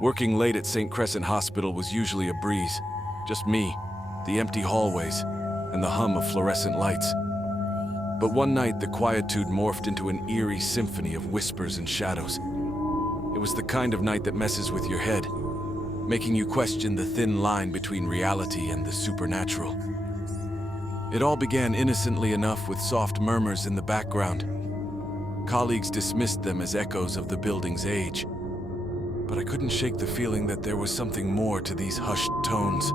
Working late at St. Crescent Hospital was usually a breeze. Just me, the empty hallways, and the hum of fluorescent lights. But one night, the quietude morphed into an eerie symphony of whispers and shadows. It was the kind of night that messes with your head, making you question the thin line between reality and the supernatural. It all began innocently enough with soft murmurs in the background. Colleagues dismissed them as echoes of the building's age, but I couldn't shake the feeling that there was something more to these hushed tones.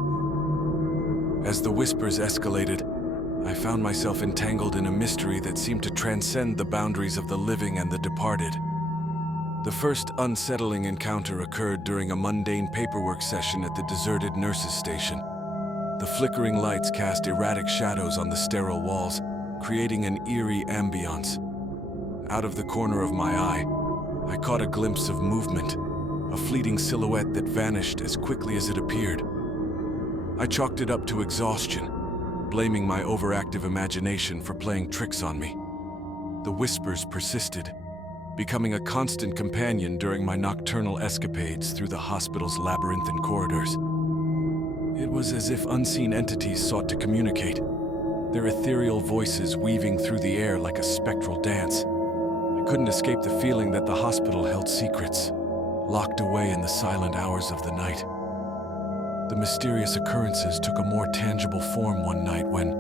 As the whispers escalated, I found myself entangled in a mystery that seemed to transcend the boundaries of the living and the departed. The first unsettling encounter occurred during a mundane paperwork session at the deserted nurses' station. The flickering lights cast erratic shadows on the sterile walls, creating an eerie ambiance. Out of the corner of my eye, I caught a glimpse of movement, a fleeting silhouette that vanished as quickly as it appeared. I chalked it up to exhaustion, blaming my overactive imagination for playing tricks on me. The whispers persisted, becoming a constant companion during my nocturnal escapades through the hospital's labyrinthine corridors. It was as if unseen entities sought to communicate, their ethereal voices weaving through the air like a spectral dance. I couldn't escape the feeling that the hospital held secrets, locked away in the silent hours of the night. The mysterious occurrences took a more tangible form one night when,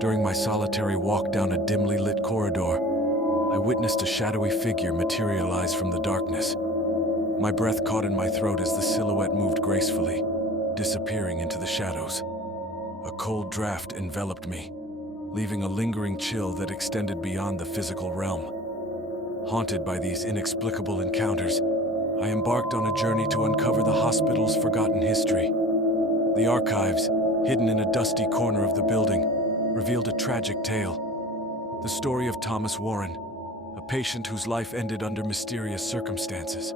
during my solitary walk down a dimly lit corridor, I witnessed a shadowy figure materialize from the darkness. My breath caught in my throat as the silhouette moved gracefully, disappearing into the shadows. A cold draft enveloped me, leaving a lingering chill that extended beyond the physical realm. Haunted by these inexplicable encounters, I embarked on a journey to uncover the hospital's forgotten history. The archives, hidden in a dusty corner of the building, revealed a tragic tale. The story of Thomas Warren, a patient whose life ended under mysterious circumstances.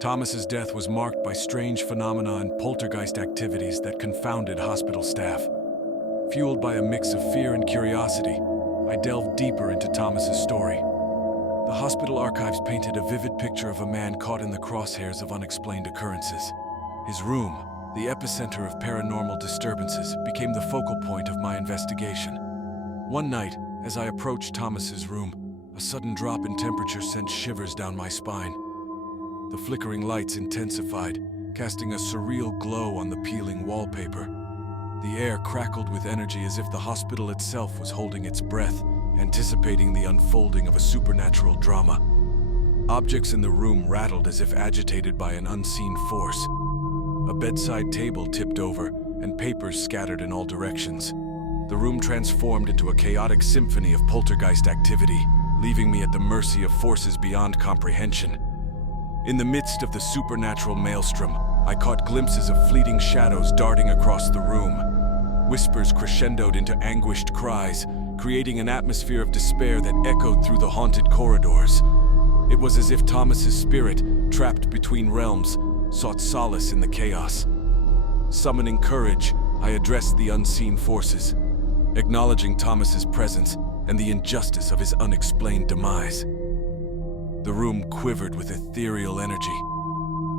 Thomas's death was marked by strange phenomena and poltergeist activities that confounded hospital staff. Fueled by a mix of fear and curiosity, I delved deeper into Thomas's story. The hospital archives painted a vivid picture of a man caught in the crosshairs of unexplained occurrences. His room, the epicenter of paranormal disturbances, became the focal point of my investigation. One night, as I approached Thomas's room, a sudden drop in temperature sent shivers down my spine. The flickering lights intensified, casting a surreal glow on the peeling wallpaper. The air crackled with energy as if the hospital itself was holding its breath, anticipating the unfolding of a supernatural drama. Objects in the room rattled as if agitated by an unseen force. A bedside table tipped over, and papers scattered in all directions. The room transformed into a chaotic symphony of poltergeist activity, leaving me at the mercy of forces beyond comprehension. In the midst of the supernatural maelstrom, I caught glimpses of fleeting shadows darting across the room. Whispers crescendoed into anguished cries, creating an atmosphere of despair that echoed through the haunted corridors. It was as if Thomas's spirit, trapped between realms, sought solace in the chaos. Summoning courage, I addressed the unseen forces, acknowledging Thomas's presence and the injustice of his unexplained demise. The room quivered with ethereal energy,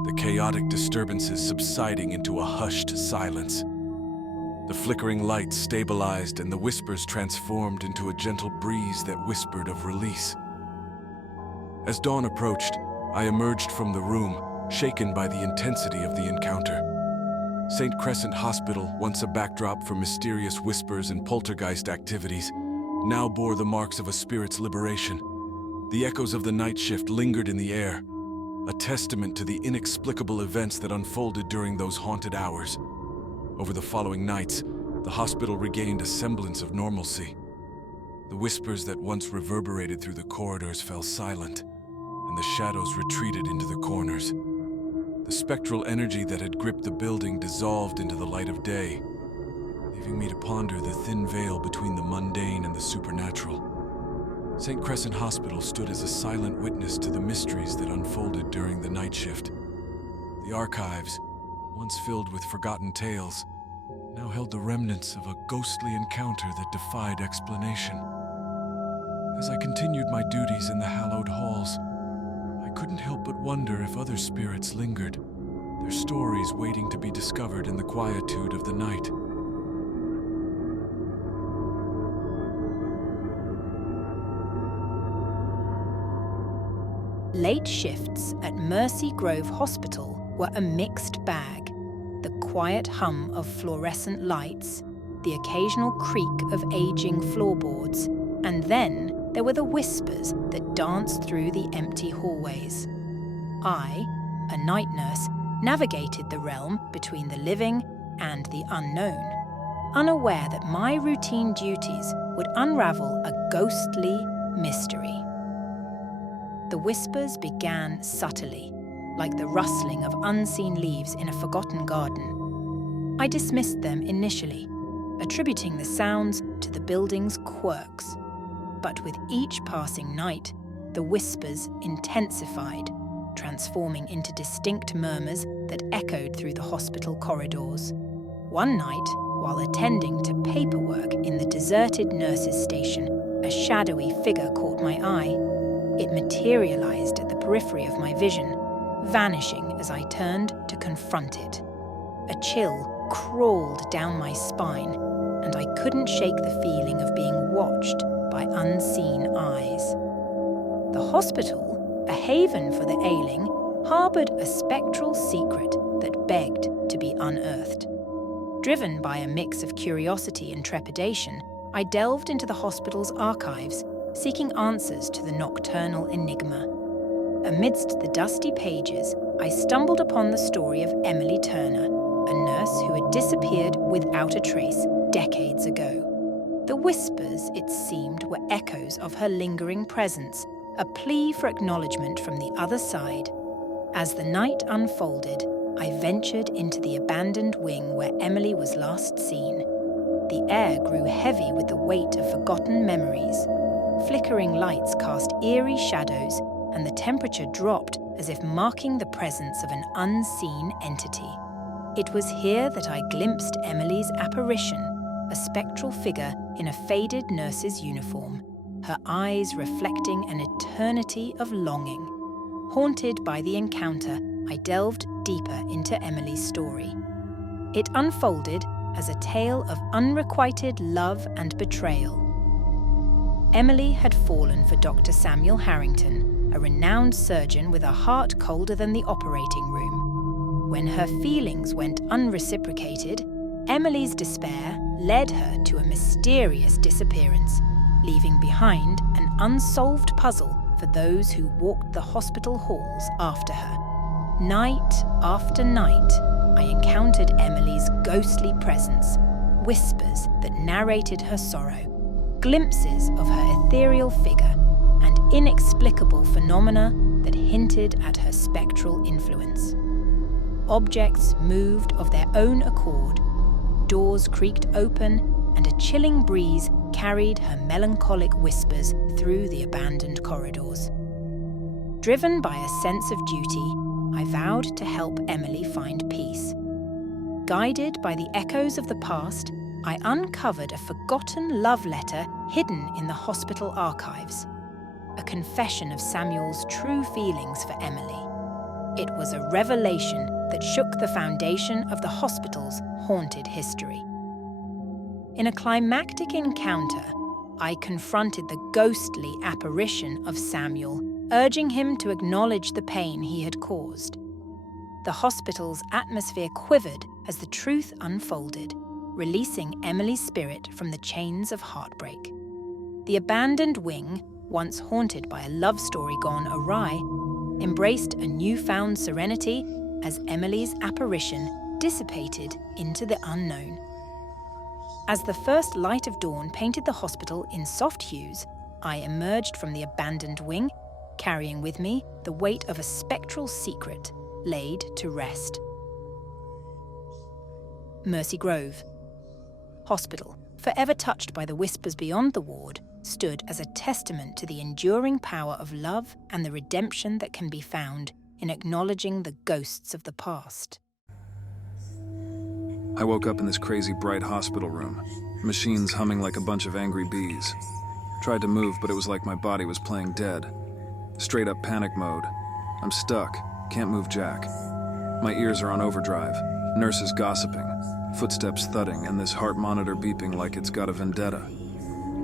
the chaotic disturbances subsiding into a hushed silence. The flickering lights stabilized and the whispers transformed into a gentle breeze that whispered of release. As dawn approached, I emerged from the room, shaken by the intensity of the encounter. St. Crescent Hospital, once a backdrop for mysterious whispers and poltergeist activities, now bore the marks of a spirit's liberation. The echoes of the night shift lingered in the air, a testament to the inexplicable events that unfolded during those haunted hours. Over the following nights, the hospital regained a semblance of normalcy. The whispers that once reverberated through the corridors fell silent, and the shadows retreated into the corners. The spectral energy that had gripped the building dissolved into the light of day, leaving me to ponder the thin veil between the mundane and the supernatural. St. Crescent Hospital stood as a silent witness to the mysteries that unfolded during the night shift. The archives, once filled with forgotten tales, now held the remnants of a ghostly encounter that defied explanation. As I continued my duties in the hallowed halls, I couldn't help but wonder if other spirits lingered, Their stories waiting to be discovered in the quietude of the night. Late shifts at Mercy Grove Hospital were a mixed bag. The quiet hum of fluorescent lights, the occasional creak of aging floorboards, and then there were the whispers that danced through the empty hallways. I, a night nurse, navigated the realm between the living and the unknown, unaware that my routine duties would unravel a ghostly mystery. The whispers began subtly, like the rustling of unseen leaves in a forgotten garden. I dismissed them initially, attributing the sounds to the building's quirks. But with each passing night, the whispers intensified, transforming into distinct murmurs that echoed through the hospital corridors. One night, while attending to paperwork in the deserted nurses' station, a shadowy figure caught my eye. It materialized at the periphery of my vision, vanishing as I turned to confront it. A chill crawled down my spine, and I couldn't shake the feeling of being watched by unseen eyes. The hospital, a haven for the ailing, harbored a spectral secret that begged to be unearthed. Driven by a mix of curiosity and trepidation, I delved into the hospital's archives, seeking answers to the nocturnal enigma. Amidst the dusty pages, I stumbled upon the story of Emily Turner, a nurse who had disappeared without a trace decades ago. The whispers, it seemed, were echoes of her lingering presence, a plea for acknowledgement from the other side. As the night unfolded, I ventured into the abandoned wing where Emily was last seen. The air grew heavy with the weight of forgotten memories. Flickering lights cast eerie shadows, and the temperature dropped as if marking the presence of an unseen entity. It was here that I glimpsed Emily's apparition, a spectral figure in a faded nurse's uniform, her eyes reflecting an eternity of longing. Haunted by the encounter, I delved deeper into Emily's story. It unfolded as a tale of unrequited love and betrayal. Emily had fallen for Dr. Samuel Harrington, a renowned surgeon with a heart colder than the operating room. When her feelings went unreciprocated, Emily's despair led her to a mysterious disappearance, leaving behind an unsolved puzzle for those who walked the hospital halls after her. Night after night, I encountered Emily's ghostly presence, whispers that narrated her sorrow, glimpses of her ethereal figure, and inexplicable phenomena that hinted at her spectral influence. Objects moved of their own accord, doors creaked open, and a chilling breeze carried her melancholic whispers through the abandoned corridors. Driven by a sense of duty, I vowed to help Emily find peace. Guided by the echoes of the past, I uncovered a forgotten love letter hidden in the hospital archives, a confession of Samuel's true feelings for Emily. It was a revelation that shook the foundation of the hospital's haunted history. In a climactic encounter, I confronted the ghostly apparition of Samuel, urging him to acknowledge the pain he had caused. The hospital's atmosphere quivered as the truth unfolded, releasing Emily's spirit from the chains of heartbreak. The abandoned wing, once haunted by a love story gone awry, embraced a newfound serenity as Emily's apparition dissipated into the unknown. As the first light of dawn painted the hospital in soft hues, I emerged from the abandoned wing, carrying with me the weight of a spectral secret laid to rest. Mercy Grove Hospital, forever touched by the whispers beyond the ward, stood as a testament to the enduring power of love and the redemption that can be found in acknowledging the ghosts of the past. I woke up in this crazy bright hospital room, machines humming like a bunch of angry bees. Tried to move, but it was like my body was playing dead. Straight up panic mode. I'm stuck, can't move jack. My ears are on overdrive, nurses gossiping, footsteps thudding, and this heart monitor beeping like it's got a vendetta.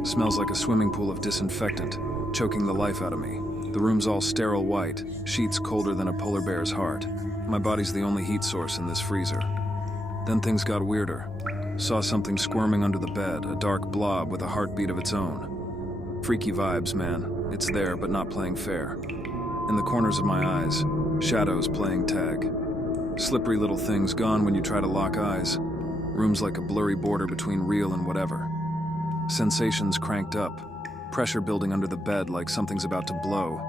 Smells like a swimming pool of disinfectant, choking the life out of me. The room's all sterile white, sheets colder than a polar bear's heart. My body's the only heat source in this freezer. Then things got weirder. Saw something squirming under the bed, a dark blob with a heartbeat of its own. Freaky vibes, man. It's there, but not playing fair. In the corners of my eyes, shadows playing tag. Slippery little things gone when you try to lock eyes. Room's like a blurry border between real and whatever. Sensations cranked up. Pressure building under the bed like something's about to blow.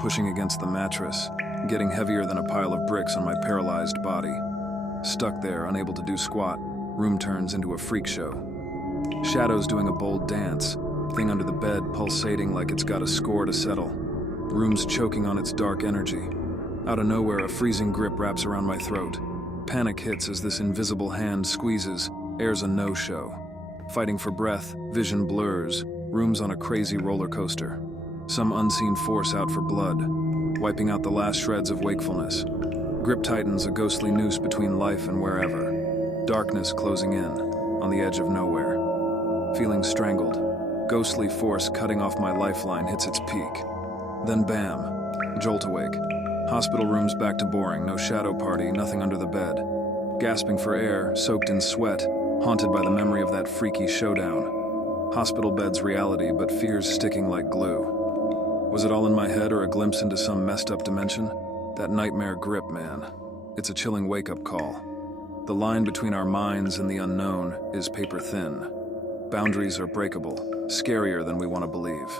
Pushing against the mattress, getting heavier than a pile of bricks on my paralyzed body. Stuck there, unable to do squat, room turns into a freak show. Shadows doing a bold dance, thing under the bed pulsating like it's got a score to settle. Room's choking on its dark energy. Out of nowhere, a freezing grip wraps around my throat. Panic hits as this invisible hand squeezes, airs a no-show. Fighting for breath, vision blurs, room's on a crazy roller coaster. Some unseen force out for blood, wiping out the last shreds of wakefulness. Grip tightens a ghostly noose between life and wherever. Darkness closing in, on the edge of nowhere. Feeling strangled. Ghostly force cutting off my lifeline hits its peak. Then bam, jolt awake. Hospital room's back to boring, no shadow party, nothing under the bed. Gasping for air, soaked in sweat, haunted by the memory of that freaky showdown. Hospital bed's reality, but fears sticking like glue. Was it all in my head or a glimpse into some messed up dimension? That nightmare grip, man. It's a chilling wake-up call. The line between our minds and the unknown is paper thin. Boundaries are breakable, scarier than we want to believe.